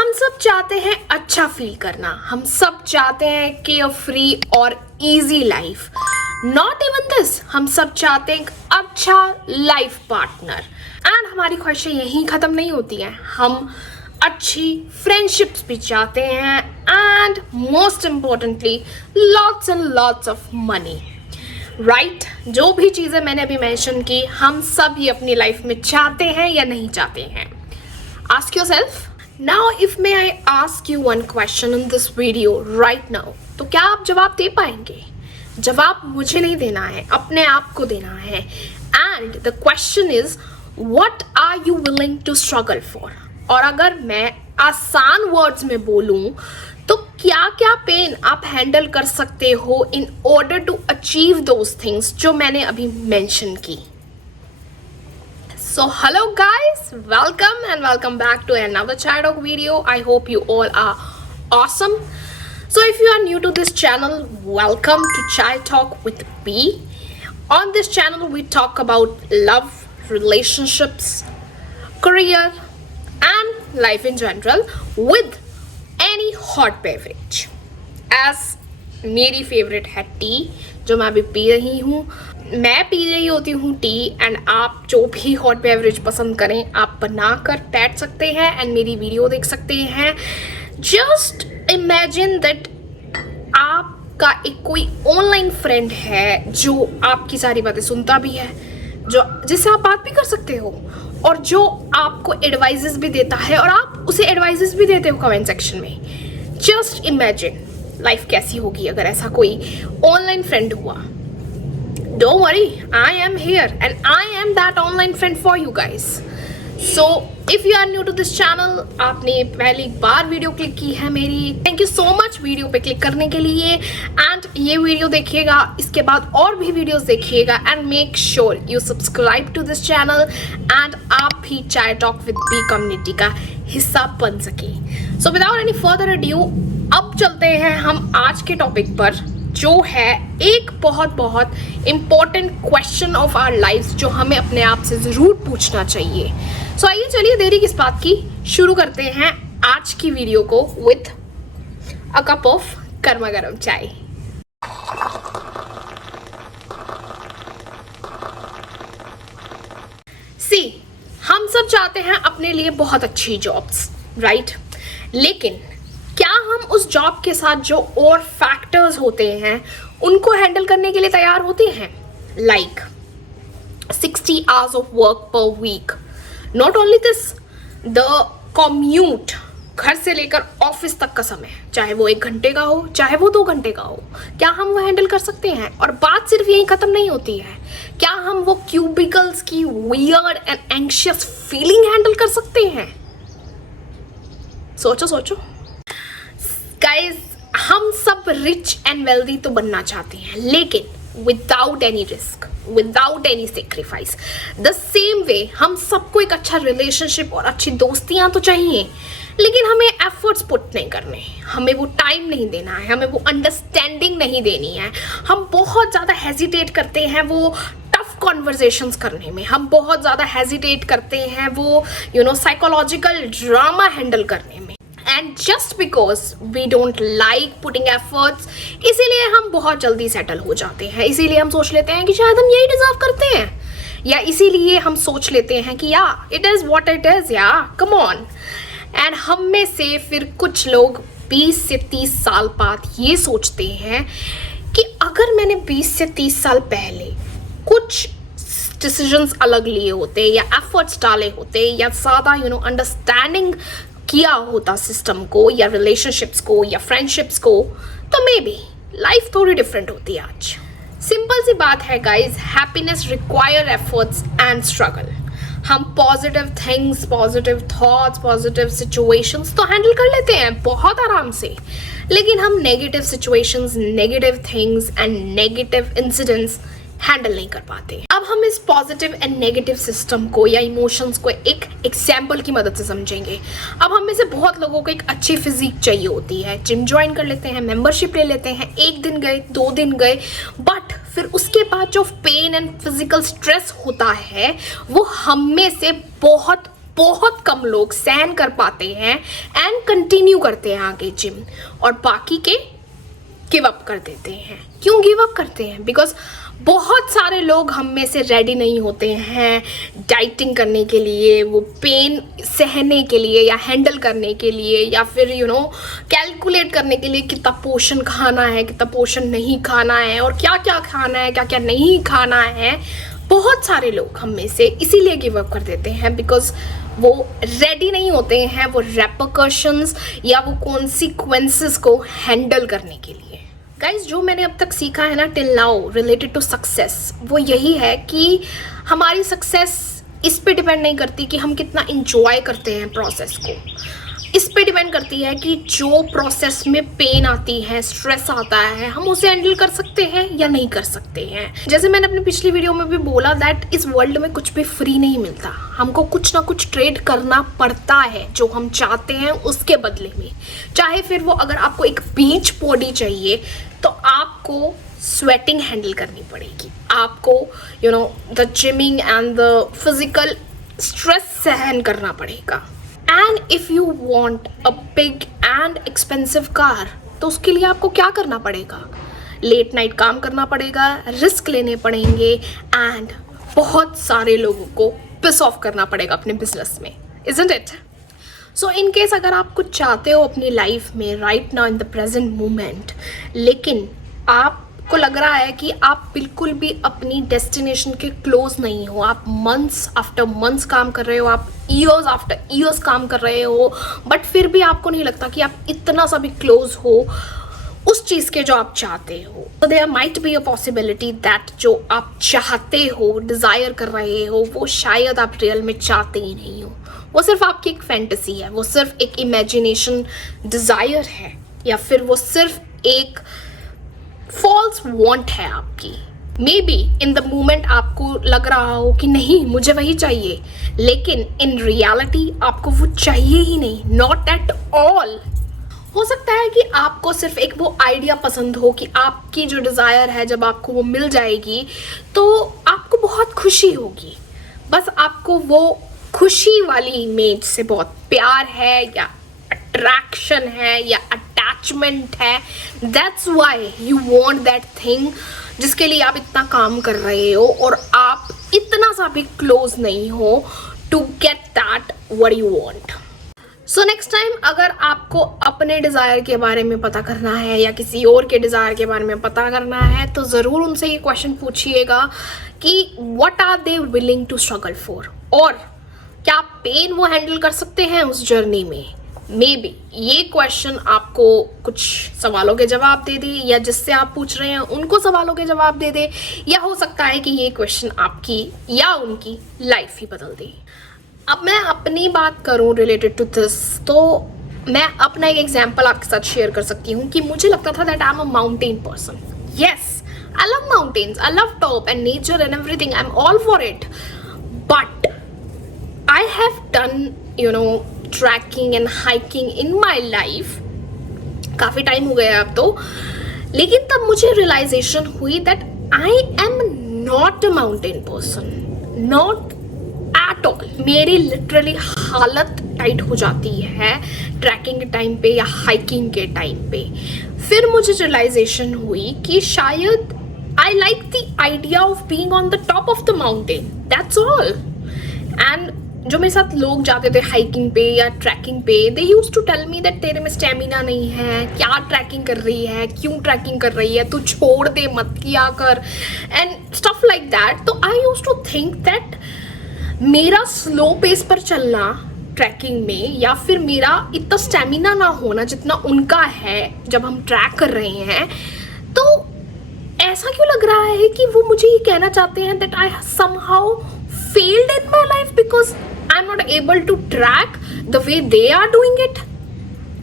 हम सब चाहते हैं अच्छा फील करना, हम सब चाहते हैं केयर फ्री और easy life. Not even this, हम सब चाहते हैं एक अच्छा लाइफ पार्टनर। एंड हमारी ख्वाहिशें यहीं ख़त्म नहीं होती हैं, हम अच्छी फ्रेंडशिप्स भी चाहते हैं and most importantly lots and lots of money. Right, जो भी चीज़ें मैंने अभी मेंशन की, हम सब ये अपनी लाइफ में चाहते हैं या नहीं चाहते हैं। Ask yourself. Now, if may I ask you one question in this video right now, तो क्या आप जवाब दे पाएंगे? जवाब मुझे नहीं देना है, अपने आप को देना है। And the question is, what are you willing to struggle for? और अगर मैं आसान वर्ड्स में बोलूं, तो क्या क्या पेन आप हैंडल कर सकते हो in order to achieve those things जो मैंने अभी मेंशन की। So hello guys, welcome back to another Chai Talk video. I hope you all are awesome. So if you are new to this channel, welcome to Chai Talk with B. On this channel we talk about love, relationships, career and life in general with any hot beverage. As मेरी favourite है T, जो मैं अभी P रही हूँ। मैं P रही होती हूँ टी, एंड आप जो भी हॉट बेवरेज पसंद करें आप बनाकर बैठ सकते हैं एंड मेरी वीडियो देख सकते हैं। जस्ट इमेजिन दैट आपका एक कोई ऑनलाइन फ्रेंड है जो आपकी सारी बातें सुनता भी है, जो जिससे आप बात भी कर सकते हो और जो आपको एडवाइजेस भी देता है और आप उसे एडवाइजेस भी देते हो कमेंट सेक्शन में। जस्ट इमेजिन लाइफ कैसी होगी अगर ऐसा कोई ऑनलाइन फ्रेंड हुआ। Don't worry, I am here and I am that online friend for you guys. So if you are new to this channel, आपने पहली बार वीडियो क्लिक की है मेरी, thank you so much video पे click करने के लिए। एंड ये वीडियो देखिएगा, इसके बाद और भी वीडियोस देखिएगा and make sure you subscribe to this channel एंड आप भी चाय टॉक विद बी कम्युनिटी का हिस्सा बन सके। So without any further adieu, अब चलते हैं हम आज के टॉपिक पर, जो है एक बहुत important question of our life जो हमें अपने आप से ज़रूर पूछना चाहिए। सो आइए चलिए देरी किस बात की, शुरू करते हैं आज की वीडियो को विथ अ कप ऑफ गर्मा गर्म चाय। सी, हम सब चाहते हैं अपने लिए बहुत अच्छी जॉब्स, राइट? लेकिन क्या हम उस जॉब के साथ जो और फैक्टर्स होते हैं उनको हैंडल करने के लिए तैयार होते हैं? Like 60 hours of work per week, not only this, the commute, घर से लेकर ऑफिस तक का समय, चाहे वो 1 घंटे का हो चाहे वो 2 घंटे का हो, क्या हम वो हैंडल कर सकते हैं? और बात सिर्फ यहीं खत्म नहीं होती है, क्या हम वो क्यूबिकल्स की weird and anxious feeling handle कर सकते हैं? सोचो गाइज, हम सब रिच एंड वेल्दी तो बनना चाहते हैं, लेकिन without any risk, without any sacrifice. The same way हम सबको एक अच्छा रिलेशनशिप और अच्छी दोस्तियां तो चाहिए, लेकिन हमें एफर्ट्स पुट नहीं करने, हमें वो टाइम नहीं देना है, हमें वो अंडरस्टैंडिंग नहीं देनी है। हम बहुत ज़्यादा हेजिटेट करते हैं वो टफ कॉन्वर्जेशंस करने में, हम बहुत ज़्यादा हेजिटेट करते हैं वो साइकोलॉजिकल ड्रामा हैंडल करने में। And just because we don't like putting efforts, इसीलिए हम बहुत जल्दी सेटल हो जाते हैं। इसीलिए हम सोच लेते हैं कि शायद हम यही डिजर्व करते हैं, या इसीलिए हम सोच लेते हैं कि या it is what it is, या कम ऑन। एंड हम में से फिर कुछ लोग 20 से 30 साल बाद ये सोचते हैं कि अगर मैंने 20 से 30 साल पहले कुछ डिसीजंस अलग लिए होते, या एफर्ट्स डाले होते, या ज़्यादा अंडरस्टैंडिंग किया होता सिस्टम को या रिलेशनशिप्स को या फ्रेंडशिप्स को, तो मे बी लाइफ थोड़ी डिफरेंट होती है आज। सिंपल सी बात है guys, happiness require efforts and struggle. हम positive things, positive thoughts, positive situations तो हैंडल कर लेते हैं बहुत आराम से, लेकिन हम negative situations, negative things and negative incidents handle नहीं कर पाते। अब हम इस पॉजिटिव एंड नेगेटिव सिस्टम को या इमोशंस को एक एग्जाम्पल की मदद से समझेंगे। अब हम में से बहुत लोगों को एक अच्छी फिजिक चाहिए होती है, जिम ज्वाइन कर लेते हैं, मेंबरशिप ले लेते हैं, 1 दिन गए, 2 दिन गए, बट फिर उसके बाद जो पेन एंड फिजिकल स्ट्रेस होता है वो हम में से बहुत बहुत कम लोग सहन कर पाते हैं एंड कंटिन्यू करते हैं आगे जिम, और बाकी के गिव अप कर देते हैं। क्यों गिव अप करते हैं? बिकॉज बहुत सारे लोग हम में से रेडी नहीं होते हैं डाइटिंग करने के लिए, वो पेन सहने के लिए या हैंडल करने के लिए, या फिर कैलकुलेट करने के लिए कितना पोर्शन खाना है, कितना पोर्शन नहीं खाना है, और क्या क्या खाना है, क्या क्या नहीं खाना है। बहुत सारे लोग हम में से इसीलिए गिव अप कर देते हैं बिकॉज वो रेडी नहीं होते हैं वो रेपरकशंस या वो कॉन्सिक्वेंसेस को हैंडल करने के लिए। गाइज, जो मैंने अब तक सीखा है ना till now related to success, वो यही है कि हमारी सक्सेस इस पे डिपेंड नहीं करती कि हम कितना इंजॉय करते हैं प्रोसेस को। इस पे डिपेंड करती है कि जो प्रोसेस में पेन आती है, स्ट्रेस आता है, हम उसे हैंडल कर सकते हैं या नहीं कर सकते हैं। जैसे मैंने अपनी पिछली वीडियो में भी बोला दैट इस वर्ल्ड में कुछ भी फ्री नहीं मिलता, हमको कुछ ना कुछ ट्रेड करना पड़ता है जो हम चाहते हैं उसके बदले में। चाहे फिर वो अगर आपको एक बीच बॉडी चाहिए तो आपको स्वेटिंग हैंडल करनी पड़ेगी, आपको the gymming and the physical stress सहन करना पड़ेगा। And if you want a big and expensive car, तो उसके लिए आपको क्या करना पड़ेगा? लेट नाइट काम करना पड़ेगा, रिस्क लेने पड़ेंगे, एंड बहुत सारे लोगों को पिस ऑफ करना पड़ेगा अपने बिजनेस में, isn't it? So in case अगर आप कुछ चाहते हो अपनी लाइफ में right now in the present moment, लेकिन आपको लग रहा है कि आप बिल्कुल भी अपनी डेस्टिनेशन के क्लोज नहीं हो, आप मंथ्स आफ्टर मंथ्स काम कर रहे हो, आप ईयर्स आफ्टर ईयर्स काम कर रहे हो, बट फिर भी आपको नहीं लगता कि आप इतना सा भी क्लोज हो उस चीज़ के जो आप चाहते हो, तो there might be a possibility that जो आप चाहते हो, डिज़ायर कर रहे हो, वो शायद आप रियल में चाहते ही नहीं हो। वो सिर्फ आपकी एक फैंटेसी है, वो सिर्फ एक इमेजिनेशन डिज़ायर है, या फिर वो सिर्फ एक फॉल्स वांट है आपकी। May be in the moment आपको लग रहा हो कि नहीं मुझे वही चाहिए, लेकिन इन रियलिटी आपको वो चाहिए ही नहीं, नॉट एट ऑल। हो सकता है कि आपको सिर्फ एक वो आइडिया पसंद हो कि आपकी जो डिज़ायर है जब आपको वो मिल जाएगी तो आपको बहुत खुशी होगी, बस आपको वो खुशी वाली इमेज से बहुत प्यार है या अट्रैक्शन है या अटैचमेंट है। That's why you want that thing जिसके लिए आप इतना काम कर रहे हो, और आप इतना सा भी क्लोज नहीं हो to get that what you want. So next time अगर आपको अपने डिज़ायर के बारे में पता करना है या किसी और के डिज़ायर के बारे में पता करना है, तो ज़रूर उनसे ये क्वेश्चन पूछिएगा कि what are they willing to struggle for, और क्या पेन वो हैंडल कर सकते हैं उस जर्नी में। मे बी ये क्वेश्चन आपको कुछ सवालों के जवाब दे दे, या जिससे आप पूछ रहे हैं उनको सवालों के जवाब दे दे, या हो सकता है कि ये क्वेश्चन आपकी या उनकी लाइफ ही बदल दे। अब मैं अपनी बात करूं रिलेटेड टू दिस, तो मैं अपना एक एग्जांपल आपके साथ शेयर कर सकती हूँ कि मुझे लगता था that I am a mountain person. Yes, I love mountains, I love top and nature and everything, I am all for it, but I have done trekking and hiking in my life, काफ़ी time हो गया अब तो, लेकिन तब मुझे realisation हुई that I am not a mountain person, not at all. मेरी लिटरली हालत टाइट हो जाती है ट्रैकिंग के टाइम पे या हाइकिंग के टाइम पे। फिर मुझे रियलाइजेशन हुई कि शायद I like the idea of being on the top of the mountain, that's all. And जो मेरे साथ लोग जाते थे हाइकिंग पे या ट्रैकिंग पे, they used to tell me that तेरे में स्टेमिना नहीं है, क्या ट्रैकिंग कर रही है, क्यों ट्रैकिंग कर रही है, तू छोड़ दे, मत किया कर, एंड स्टफ लाइक दैट। तो I used to think that मेरा स्लो पेस पर चलना ट्रैकिंग में, या फिर मेरा इतना स्टेमिना ना होना जितना उनका है जब हम ट्रैक कर रहे हैं, तो ऐसा क्यों लग रहा है कि वो मुझे ये कहना चाहते हैं that I somehow failed in my life because I'm not able to track the way they are doing it.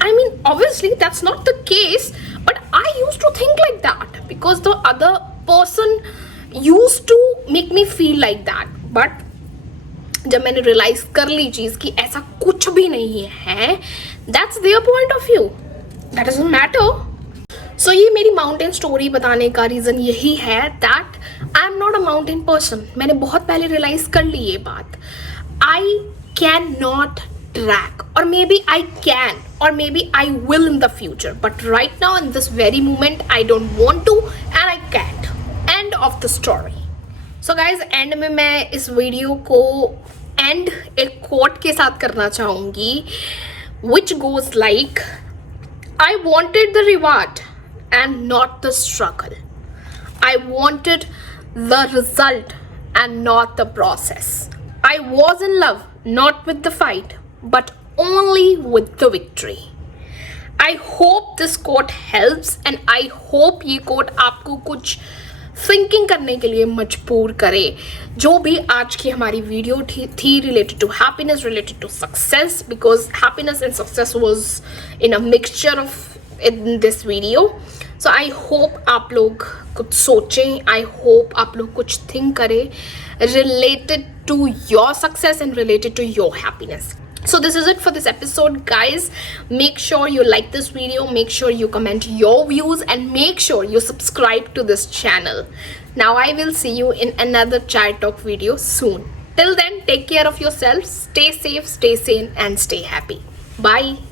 I mean, obviously that's not the case, but I used to think like that because the other person used to make me feel like that. But जब मैंने realise कर ली चीज़ कि ऐसा कुछ भी नहीं है, that's their point of view, that doesn't matter. सो ये मेरी माउंटेन स्टोरी बताने का रीज़न यही है that I am not a mountain person. मैंने बहुत पहले रियलाइज़ कर ली ये बात। आई cannot track, or maybe I can, or maybe I will in the future, but right now in this very moment I don't want to and I can't. End of the story. So guys, and में मैं इस video को and एक coat के साथ करना चाहूँगी, which goes like, I wanted the reward and not the struggle. I wanted the result and not the process. I was in love not with the fight but only with the victory. I hope this quote helps and I hope ये quote आपको कुछ thinking करने के लिए मजबूर करे. जो भी आज की हमारी वीडियो थी related to happiness, related to success, because happiness and success was in a mixture of in this video. So I hope आप लोग कुछ सोचें, आई होप आप लोग कुछ थिंक करें related to your success and related to your happiness. So this is it for this episode, guys. Make sure you like this video, make sure you comment your views, and make sure you subscribe to this channel. Now I will see you in another Chai Talk video soon. Till then, take care of yourself, stay safe, stay sane, and stay happy. Bye.